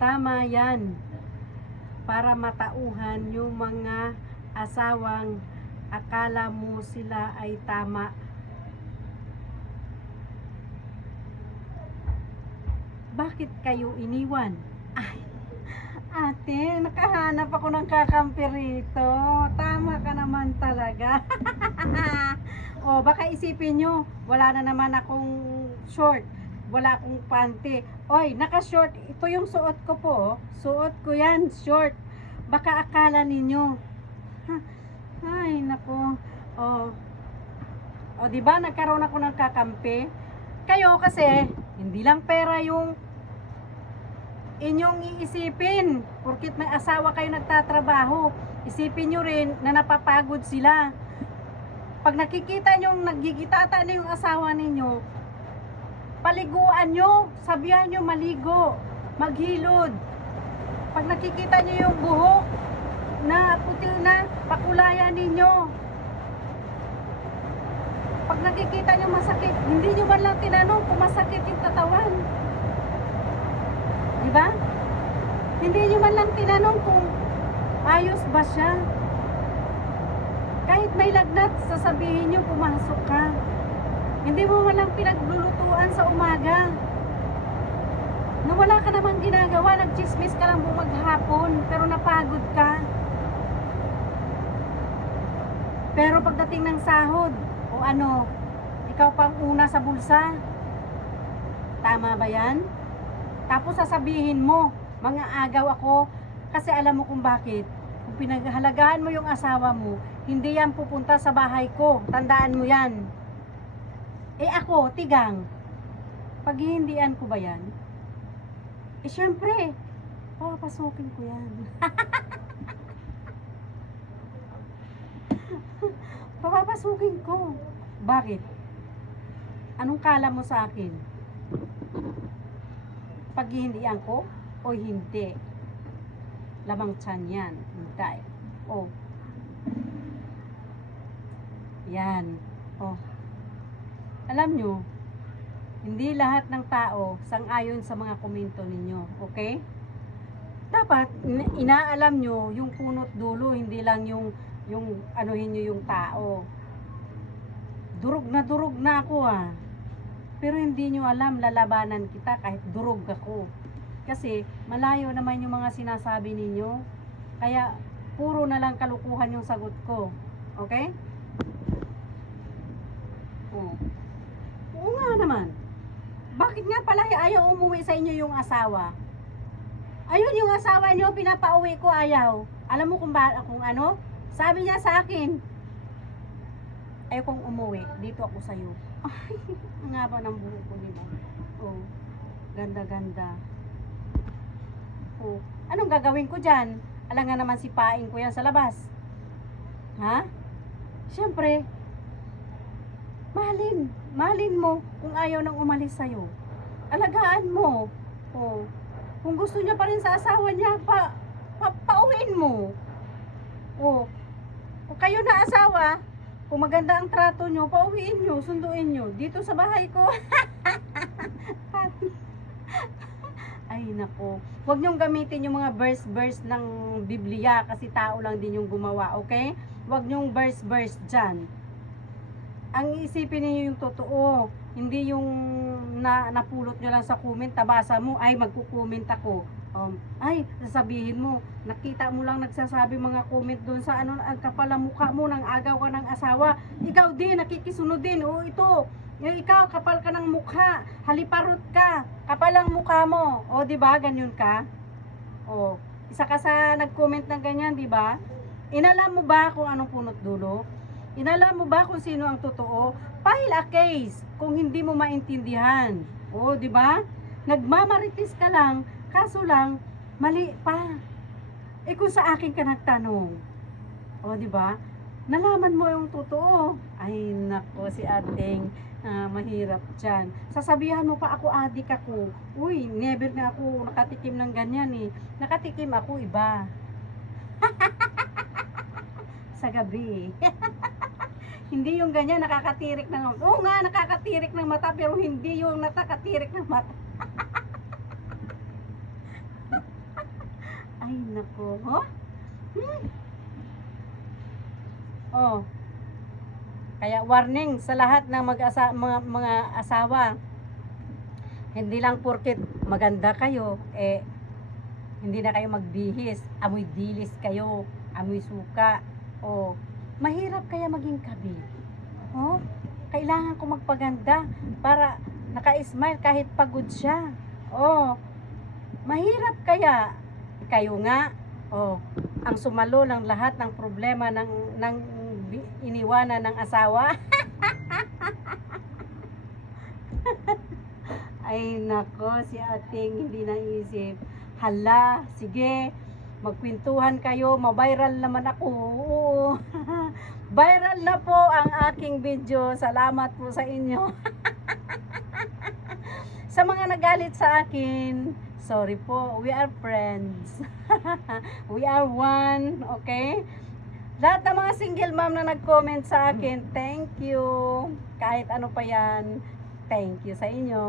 Tama yan. Para matauhan yung mga asawang akala mo sila ay tama. Bakit kayo iniwan? Ay, ate, nakahanap ako ng kakampi rito. Tama ka naman talaga. O, baka isipin nyo, wala na naman akong short. Wala akong panty. Oy, naka-short. Ito yung suot ko po. Oh. Suot ko yan, short. Baka akala ninyo. Ha, ay, nako. O, di ba nagkaroon ako ng kakampi? Kayo kasi, hindi lang pera yung inyong iisipin. Porkit may asawa kayo nagtatrabaho, isipin nyo rin na napapagod sila. Pag nakikita nyo, nagigitata na yung asawa ninyo, paliguan nyo, sabihan nyo maligo, maghilod. Pag nakikita nyo yung buhok na puti na, pakulayan ninyo. Pag nakikita nyo masakit, hindi nyo man lang tinanong kung masakit yung katawan. Diba? Hindi nyo man lang tinanong kung ayos ba siya. Kahit may lagnat, sasabihin nyo pumasok ka. Hindi mo man lang pinaglulutuan sa umaga. Na wala ka namang ginagawa, nagchismis ka lang maghapon, pero napagod ka. Pero pagdating ng sahod, o ano, ikaw pang una sa bulsa. Tama ba yan? Tapos sasabihin mo, mga agaw ako, kasi alam mo kung bakit. Kung pinaghalagaan mo yung asawa mo, hindi yan pupunta sa bahay ko. Tandaan mo yan. Eh ako, tigang, paghihindian ko ba yan? Eh syempre, papasukin ko yan. Papapasukin ko. Bakit? Anong kala mo sa akin? Paghihindian ko o hindi? Lamang tiyan yan. Hindi. Oh. Yan. Oh. Alam nyo, hindi lahat ng tao sang-ayon sa mga komento ninyo. Okay? Dapat, inaalam nyo yung punot dulo, hindi lang yung anuhin nyo yung tao. Durog na ako ah. Pero hindi nyo alam, lalabanan kita kahit durog ako. Kasi malayo naman yung mga sinasabi ninyo. Kaya puro na lang kalukuhan yung sagot ko. Okay? Oh. Oo nga naman. Bakit nga pala ayaw umuwi sa inyo yung asawa? Ayun yung asawa nyo, pinapauwi ko ayaw. Alam mo kung ano? Sabi niya sa akin, ayaw kong umuwi. Dito ako sa'yo. Ay, ang haba ng buhok ko nila. Oh, ganda-ganda. Oh, anong gagawin ko dyan? Alam nga naman sipain ko yan sa labas. Ha? Siyempre, mahalin mo kung ayaw nang umalis sa'yo. Alagaan mo. Oh, kung gusto niya pa rin sa asawa niya, pauwiin mo. Oh, kung kayo na asawa, kung maganda ang trato nyo, pauwiin nyo, sunduin nyo. Dito sa bahay ko. Ay nako, huwag nyong gamitin yung mga verse ng Biblia kasi tao lang din yung gumawa, okay? Huwag nyong verse dyan. Ang isipin niyo yung totoo, hindi yung napulot nyo lang sa comment, tabasa mo, ay magko-comment ako. Ay, sasabihin mo, nakita mo lang nagsasabi mga comment doon sa ano, ang kapal ang mukha mo, nang agaw ka ng asawa. Ikaw din, nakikisunod din. O ito, ikaw, kapal ka ng mukha, haliparot ka, kapal ang mukha mo. O, di ba ganyan ka? O, isa ka sa nag-comment ng ganyan, di ba? Inalam mo ba kung anong punot dulo? Inalam mo ba kung sino ang totoo? File a case kung hindi mo maintindihan. O, di ba? Nagmamaritis ka lang, kaso lang, mali pa. Eh kung sa akin ka nagtanong, o di ba? Nalaman mo yung totoo. Ay nako, si ating mahirap dyan. Sasabihan mo pa ako, adik ako. Uy, never nga ako nakatikim ng ganyan eh. Nakatikim ako, iba. Sa gabi. Hindi yung ganyan, nakakatirik ng... Oo nga, nakakatirik ng mata, pero hindi yung nakakatirik ng mata. Ay, nako. Oh? Oh. Kaya warning sa lahat ng mga asawa. Hindi lang porket maganda kayo, hindi na kayo magbihis. Amoy dilis kayo, amoy suka. Oh, mahirap kaya maging kabit. Oh, kailangan ko magpaganda para naka-smile kahit pagod siya. Oh, mahirap kaya kayo nga. Oh, ang sumalo ng lahat ng problema ng iniwanan ng asawa. Ay nako, si ating hindi naisip. Hala, sige, magkwentuhan kayo, mabiral naman ako. Oo. Viral na po ang aking video. Salamat po sa inyo. Sa mga nagalit sa akin, sorry po, we are friends. We are one, okay? Lahat ng mga single mom na nag-comment sa akin, thank you. Kahit ano pa yan, thank you sa inyo.